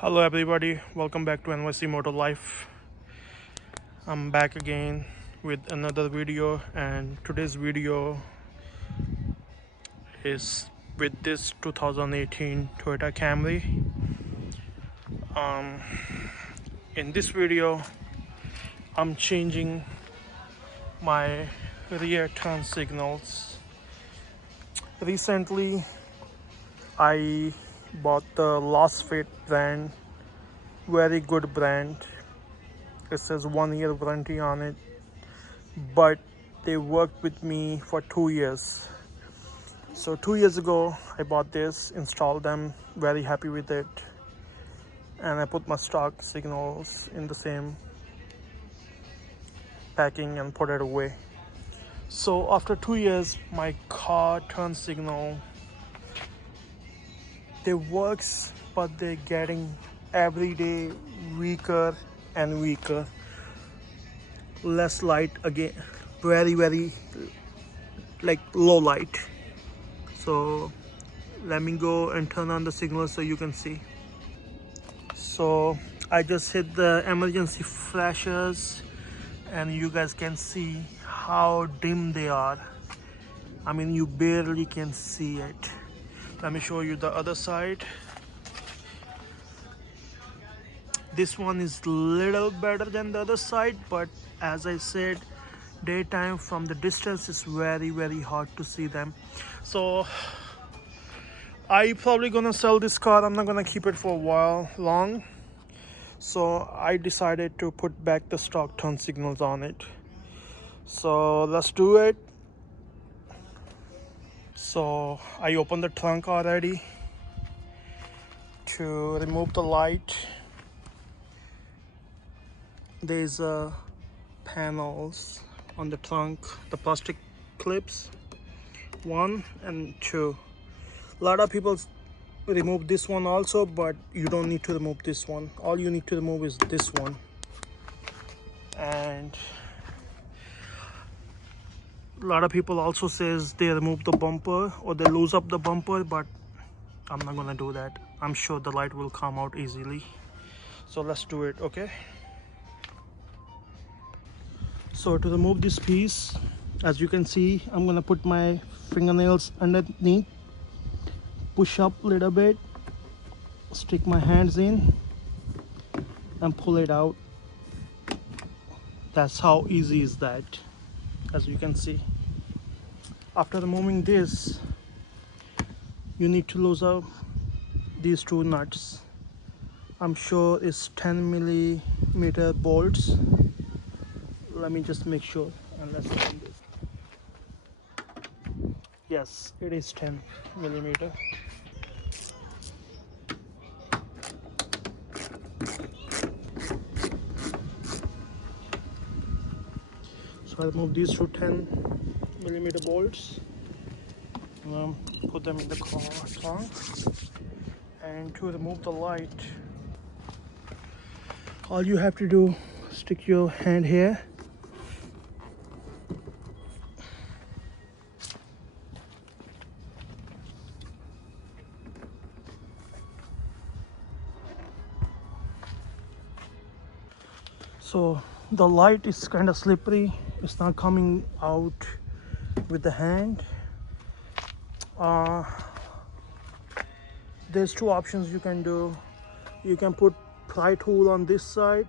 Hello everybody, welcome back to NYC Moto Life. I'm back again with another video, and today's video is with this 2018 Toyota Camry. In this video I'm changing my rear turn signals. Recently I bought the lasfit brand, very good brand. It says 1 year warranty on it, but they worked with me for 2 years. So 2 years ago I bought this, installed them, very happy with it, and I put my stock signals in the same packing and put it away. So after 2 years my car turn signal, they works, but they're getting every day weaker and weaker, less light again, very like low light. So let me go and turn on the signal so you can see. So I just hit the emergency flashes and you guys can see how dim they are. I mean, you barely can see it. Let me show you the other side. This one is little better than the other side, but as I said, daytime from the distance is very hard to see them. So I probably gonna sell this car. I'm not gonna keep it for a while long. So I decided to put back the stock turn signals on it. So let's do it. So I opened the trunk already to remove the light. There's panels on the trunk, the plastic clips, 1 and 2. A lot of people remove this one also, but you don't need to remove this one. All you need to remove is this one. And a lot of people also says they remove the bumper or they lose up the bumper, but I'm not gonna do that. I'm sure the light will come out easily. So let's do it, okay? So to remove this piece, as you can see, I'm gonna put my fingernails underneath, push up a little bit, stick my hands in and pull it out. That's how easy is that, as you can see. After removing this, you need to lose out these 2 nuts. I'm sure it's 10mm bolts. Let me just make sure, and let's open this. Yes, it is 10mm. So I remove these 2 10mm bolts, put them in the car trunk. And to remove the light, all you have to do, stick your hand here, so the light is kind of slippery, it's not coming out with the hand. There's 2 options you can do. You can put pry tool on this side,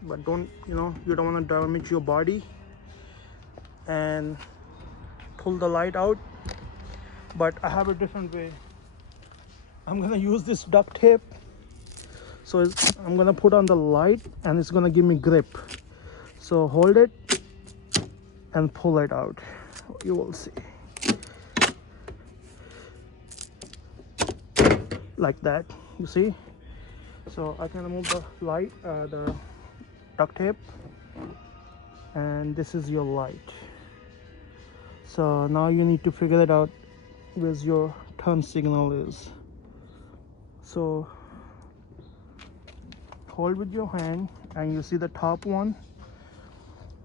but don't, you don't want to damage your body, and pull the light out. But I have a different way. I'm gonna use this duct tape. So I'm gonna put on the light and it's gonna give me grip. So hold it and pull it out. You will see. Like that, you see? So I can remove the light, the duct tape, and this is your light. So now you need to figure it out where's your turn signal is. So hold with your hand and you see the top one.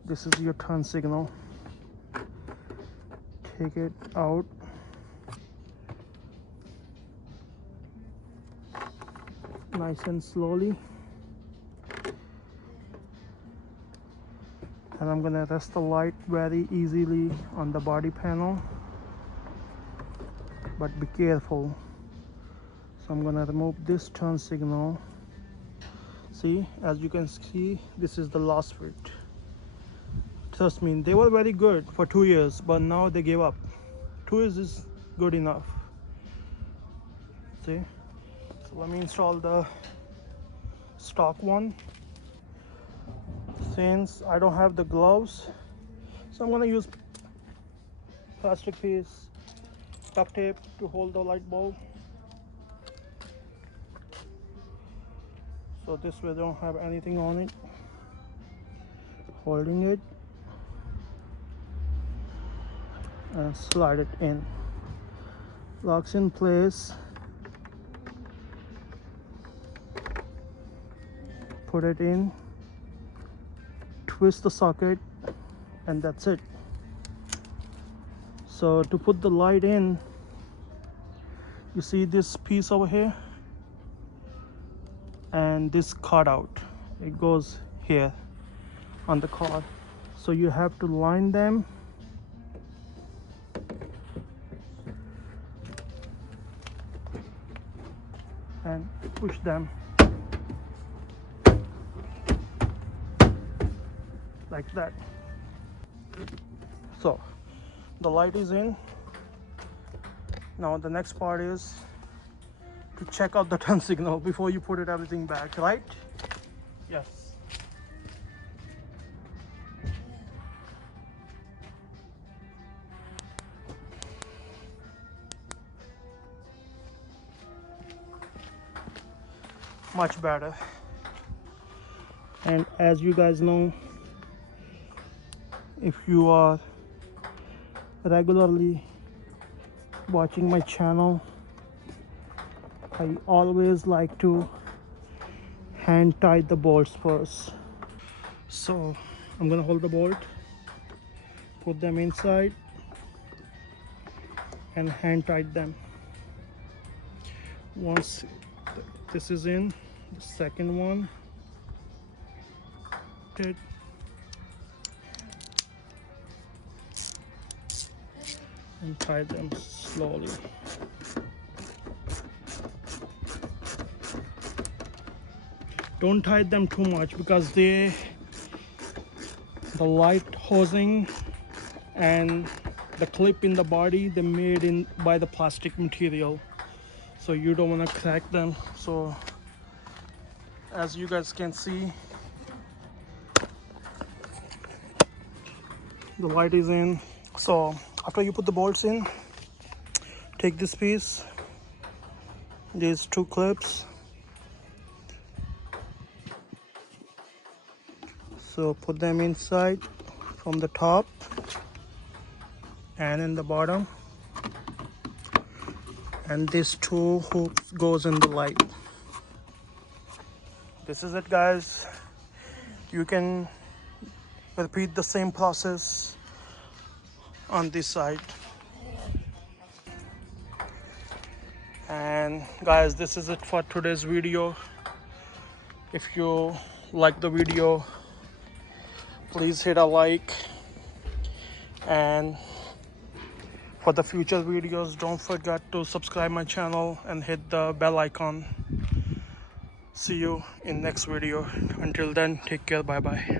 This is your turn signal. Take it out. nice and slowly. And I'm gonna rest the light very easily on the body panel, but be careful. So I'm gonna remove this turn signal. See, as you can see, this is the lasfit. Trust me, they were very good for 2 years, but now they gave up. 2 years is good enough. See, so let me install the stock one. Since I don't have the gloves, so I'm gonna use plastic piece, duct tape to hold the light bulb. So this way they don't have anything on it holding it, and slide it in. Locks in place. Put it in, twist the socket, and that's it. So to put the light in, you see this piece over here and this cutout, it goes here on the car. So you have to line them and push them like that. So the light is in. Now the next part is to check out the turn signal before you put everything back, right? Yes. Much better. And as you guys know, if you are regularly watching my channel, I always like to hand tie the bolts first. So I'm gonna hold the bolt, put them inside, and hand tight them. Once this is in, the second one, it, and tie them slowly. Don't tie them too much because the light hosing and the clip in the body, they're made in by the plastic material, so you don't want to crack them. So as you guys can see, the light is in. So after you put the bolts in, take this piece, these two clips, so put them inside from the top and in the bottom, and these two hooks goes in the light. This is it, guys. You can repeat the same process on this side. And guys, this is it for today's video. If you like the video, please hit a like, and for the future videos, don't forget to subscribe my channel and hit the bell icon. See you in next video. Until then, take care. Bye bye.